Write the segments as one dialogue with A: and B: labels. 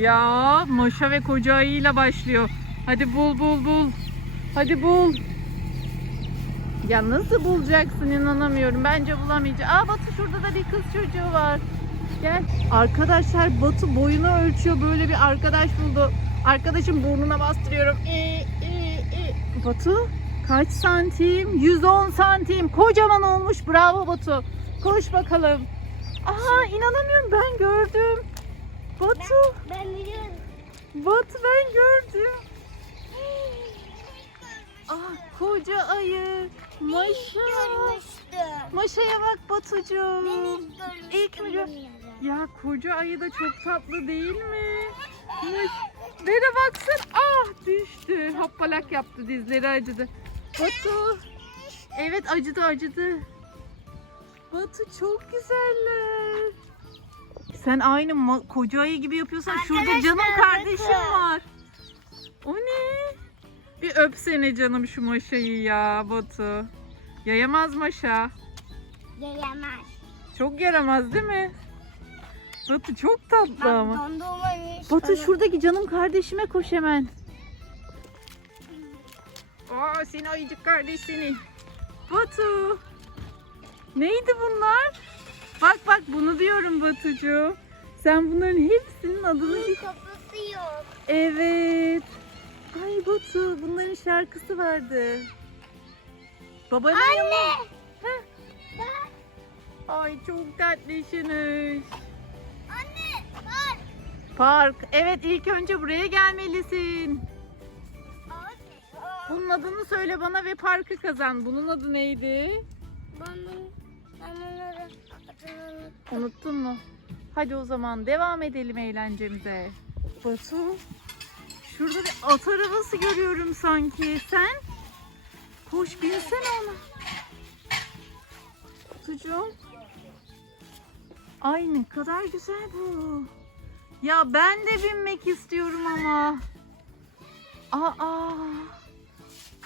A: Ya Maşa ve koca ayıyla başlıyor. Hadi bul bul bul. Hadi bul. Ya nasıl bulacaksın inanamıyorum. Bence bulamayacağım. Aa Batu şurada da bir kız çocuğu var. Gel. Arkadaşlar Batu boyunu ölçüyor. Böyle bir arkadaş buldu. Arkadaşım burnuna bastırıyorum. Ee, ee, ee. Batu kaç santim? 110 santim. Kocaman olmuş. Bravo Batu. Koş bakalım. Aha inanamıyorum ben gördüm. Batu.
B: Ben biliyorum.
A: Batu ben gördüm. Ah koca ayı. Maşa.
B: Görmüştüm.
A: Maşa'ya bak Batucuğum.
B: Ben ilk görmüştüm.
A: İlk mi gör-. Ya koca ayı da çok tatlı değil mi? Bere baksın. Ah düştü. Hoppalak yaptı. Dizleri acıdı. Batu. Evet acıdı acıdı. Batu çok güzeller. Sen aynı ma- koca ayı gibi yapıyorsan şurada
B: Arkadaşlar,
A: canım kardeşim
B: bakın.
A: var. O ne? Bir öpsene canım şu maşayı ya Batu. Yayamaz maşa.
B: Gelemez.
A: Çok yaramaz değil mi? Batu çok tatlı
B: Bak
A: ama.
B: dondurmaymış.
A: Batu şuradaki canım kardeşime koş hemen. Aa seni ayıcık kardeş seni. Batu. Neydi bunlar? Bak bak bunu diyorum Batucu. Sen bunların hepsinin adını
B: Bunun kafası yok.
A: Evet. Ay Batu bunların şarkısı vardı. Babanın yanına.
B: Anne.
A: Heh. Ay çok tatlısınız.
B: Anne. Bak.
A: Park. Evet ilk önce buraya gelmelisin. Bunun adını söyle bana ve parkı kazan. Bunun adı neydi?
B: Ben bunu, ben bunları adını unuttum.
A: Unuttun mu? Hadi o zaman devam edelim eğlencemize. Batu, şurada bir at arabası görüyorum sanki. Sen? Koş binsene ona. Batucuğum. Ay ne kadar güzel bu. Ya ben de binmek istiyorum ama. Aa.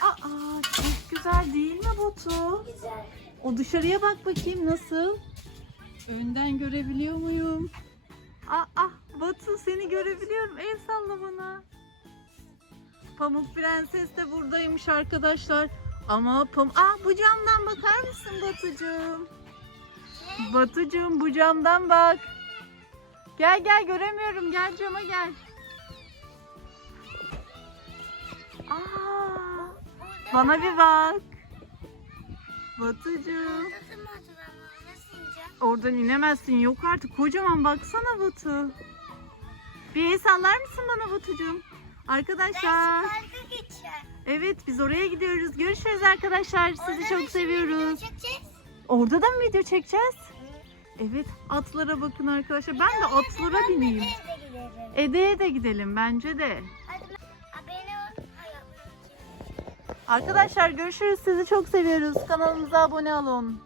A: Aa çok güzel değil mi Batu?
B: Güzel.
A: O dışarıya bak bakayım nasıl? Önden görebiliyor muyum? Aa, ah, Batu seni görebiliyorum. El salla bana. Pamuk Prenses de buradaymış arkadaşlar. Ama pam ah bu camdan bakar mısın Batucuğum? Batucuğum bu camdan bak. Gel gel göremiyorum. Gel cama gel. Aa, bana bir bak. Batucuğum. Oradan inemezsin. Yok artık. Kocaman baksana Batu. Bir el sallar mısın bana Batucuğum? Arkadaşlar. Evet biz oraya gidiyoruz. Görüşürüz arkadaşlar. Sizi
B: Orada
A: çok seviyoruz. Orada da mı video çekeceğiz? Evet atlara bakın arkadaşlar. Ben de atlara bineyim. Ede'ye de gidelim bence de. Arkadaşlar görüşürüz. Sizi çok seviyoruz. Kanalımıza abone olun.